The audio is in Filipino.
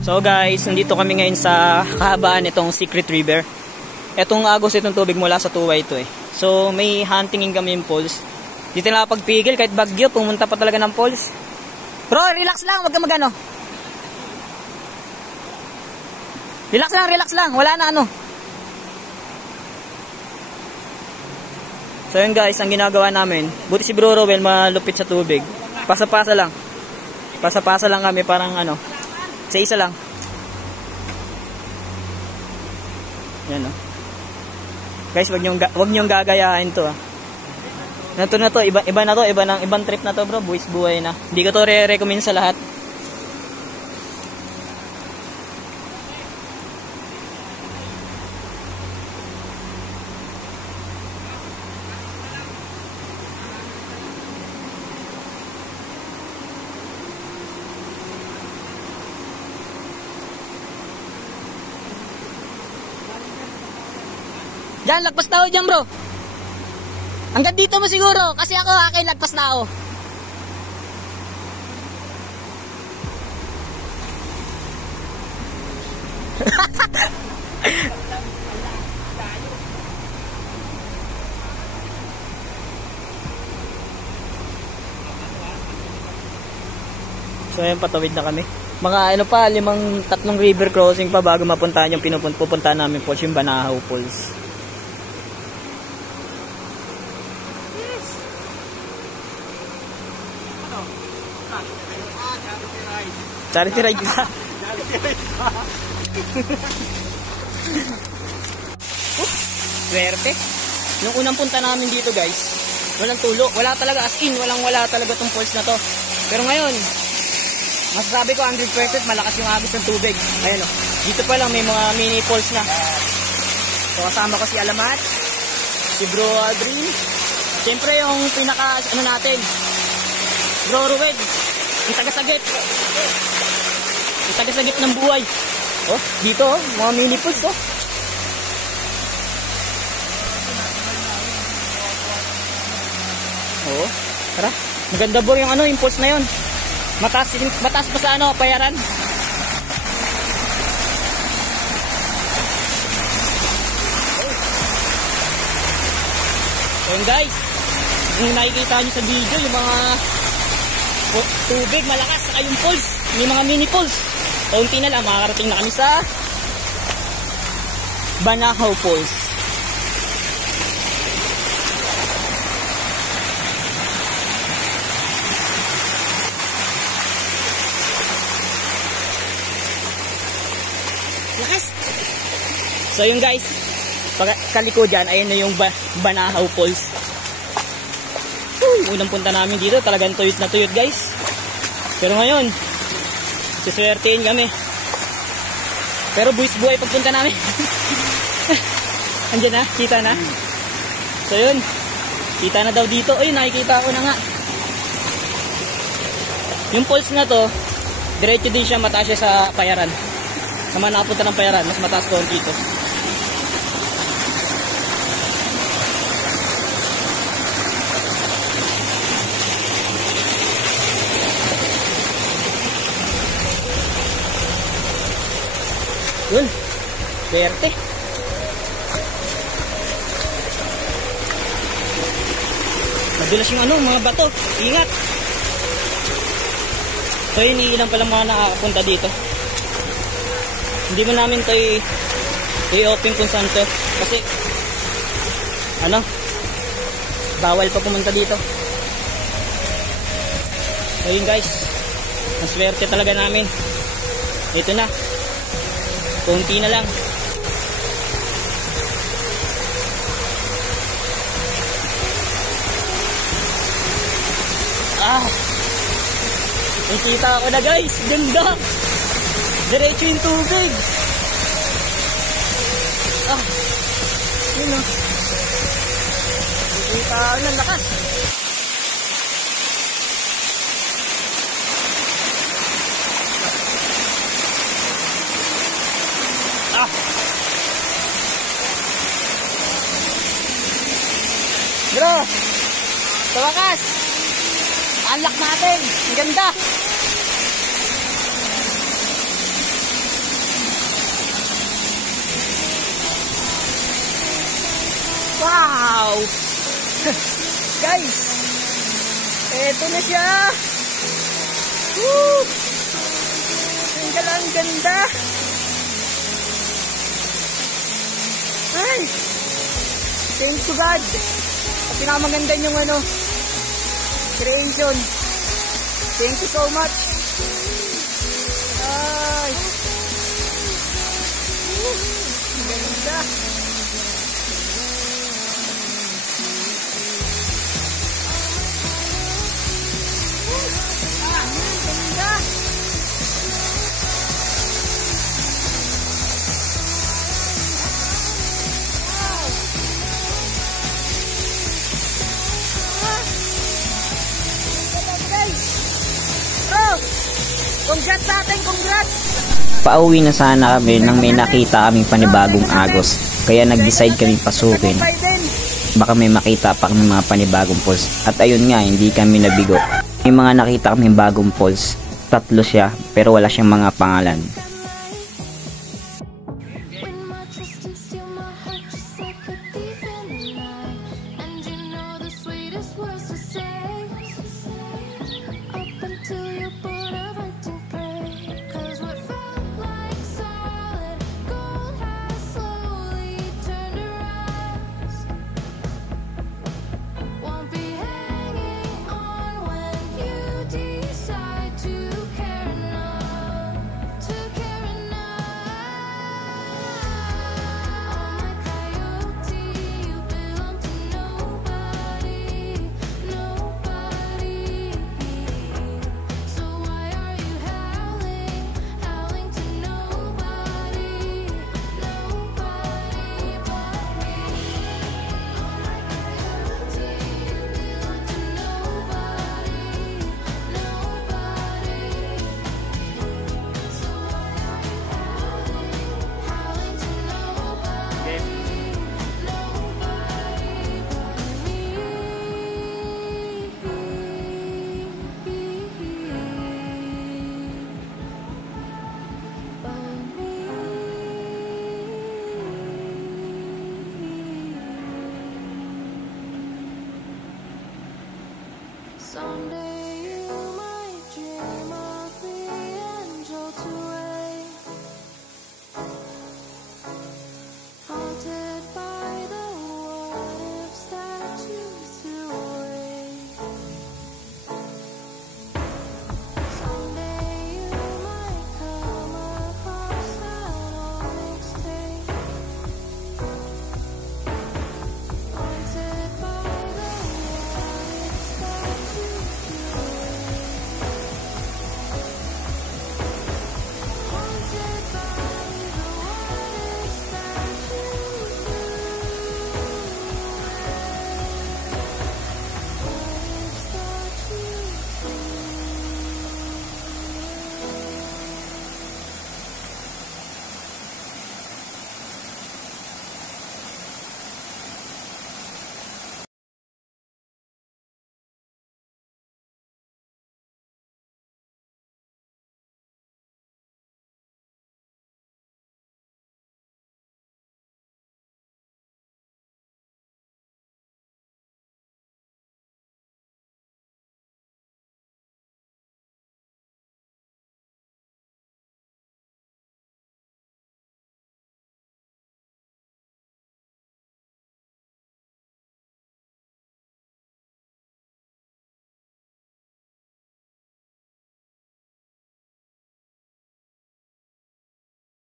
So guys, nandito kami ngayon sa kahabaan itong Secret River. Etong agos itong tubig mula sa tuway ito eh. So may huntingin kami yung falls. Dito na pagpigil kahit bagyo, pumunta pa talaga ng falls. Bro, relax lang, wag ka magano. Relax lang, wala na ano. So yun guys, ang ginagawa namin, buti si Bro Rowel malupit sa tubig. Pasa-pasa lang. Pasa-pasa lang kami parang ano, isa lang. Yan o. Guys, wag niyong gagayahin to ah. Na to, iba na to, ibang trip na to bro, buwis buhay na. Hindi ko to re-recommend sa lahat. Diyan, lagpas na ako dyan bro. Hanggang dito mo siguro, kasi ako akin lagpas na ako. So ayun, patawid na kami. Mga ano pa, 3 river crossing pa bago mapuntahan yung pupuntahan namin falls, yung Banahaw Falls. Charity ride ka. Swerte. Yung unang punta namin dito guys, walang tulo. Wala talaga, as in, wala talaga tong falls na to. Pero ngayon, masasabi ko 100% malakas yung agos ng tubig. Ayan o. Dito pa lang may mga mini falls na. So kasama ko si Alamat, si Bro Adrin. Siyempre yung pinaka ano natin, Bro Rued. Yung tagasagip. Yung tagasagip ng buhay. Oh, dito oh, mga mini falls oh. Oh, tara. Maganda bro yung ano, yung falls na yun. Mataas pa sa ano, Payaran. So yun guys, yung nakikita nyo sa video, yung mga tubig malakas, saka yung falls, yung mga mini falls. Kaunti na lang, makakarating na kami sa Banahaw Falls. So yun guys, kalikod dyan, ayun na yung Banahaw Falls. Unang punta namin dito, talagang tuyot na tuyot guys. Pero ngayon, siswertein kami. Pero buwis buhay pagpunta namin. Andiyan na, kita na. So yun, kita na daw dito. Ayun, nakikita ko na nga. Yung falls na to, diretso din siya, mataas siya sa Payaran. Sama napunta ng Payaran, mas mataas ko dito. Yun, berte. Madulas yung ano, mga bato. Ingat. So yun, ilang palang mga nakakapunta dito. Hindi mo namin ito i-open kung saan to. Kasi, ano, bawal pa pumunta dito. So yun guys, maswerte talaga namin. Ito na. Kunti na lang. Nakikita ako na guys. Ganda. Diretso yung tubig. Yun o. Nakikita ako ng lakas. Bro, sa wakas, unlock natin. Ang ganda. Wow! Guys, eto na siya! Woo! Ang ganda! Ay! Thank you God! At pinakamaganda yung creation. Thank you so much! Ay! Woo! Ang ganda! Congrats sa atin, congrats! Pauwi na sana kami nang may nakita kaming panibagong agos. Kaya nag-decide kami pasukin. Baka may makita pa kami mga panibagong falls. At ayun nga, hindi kami nabigo. May mga nakita kaming bagong falls. 3 siya, pero wala siyang mga pangalan. Someday